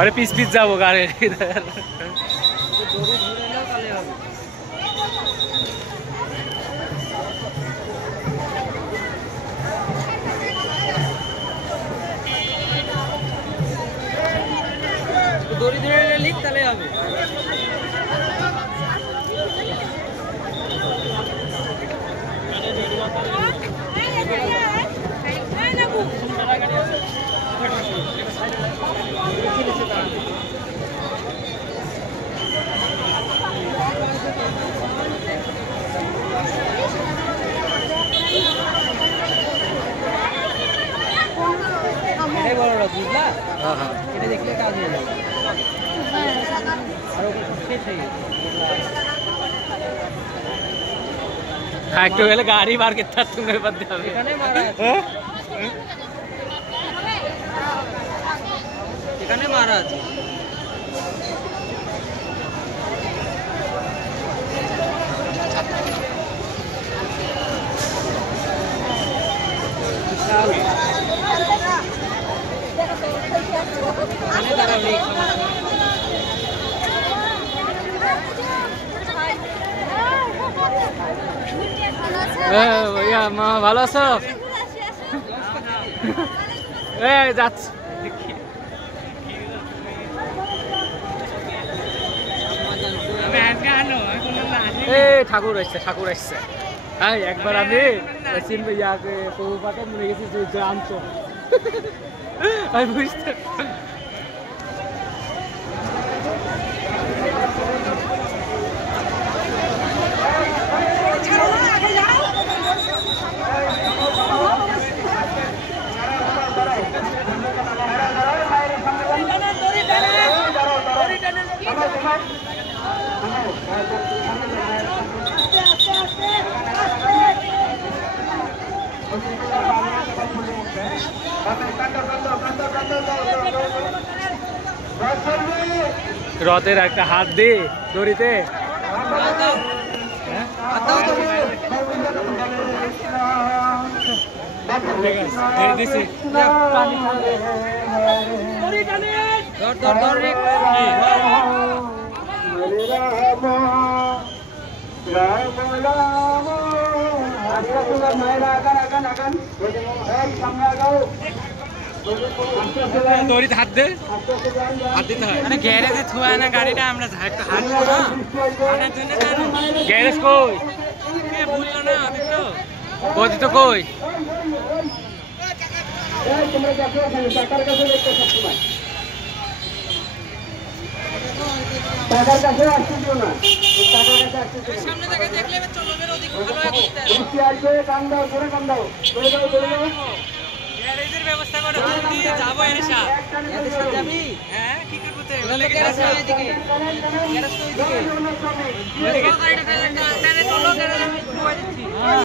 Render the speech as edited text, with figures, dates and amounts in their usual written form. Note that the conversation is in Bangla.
अरे পিস পিস যাবো গাড়ি দড়ি ধরে লিখ তাহলে হবে। এটাই বড় রথ বুঝলা? এটা দেখলে কাজ হয়ে যাবে। আর ওটা শেষ হয়ে গেছে। हाँ तो पहले गाड़ी मार के था तुम्हें बंदे अभी এখানে মারা আছে। এখানে মারা আছে। এখানে দাঁড়াও এই भैया माँ ভালো আছো যাচ্ছি ঠাকুর আসছে একবার আমি ইয়াকে প্রভুপাকে মনে গেছি আনছো আমি বুঝতে রথের একটা হাত দে দড়িতে দড়িতে হাত দে হাত দিতে হয় মানে গ্যারেজে থুয়া না গাড়িটা আমরা একটু হাত দেবো না আনার জন্য কেন গ্যারেজ কই কে ভুললো না আদিত্য বদিত কই তোমরা দেখো টাকার কাছে দেখতে সবসময় টাকার কাছে আসতে দিও না টাকার কাছে আসতে দিও সামনে থেকে দেখলে চলো বের ওদিকে ভালো করতে হবে আসবে কাম দাও করে কাম দাও করে দাও গ্যারেজের ব্যবস্থা করে দিয়ে যাব এরশা এরশা যাবি হ্যাঁ কি করব তো গ্যারেজ এদিকে গ্যারেজ তো ওইদিকে গাড়িটা চলো গ্যারেজ আমি ঘুমাই দিচ্ছি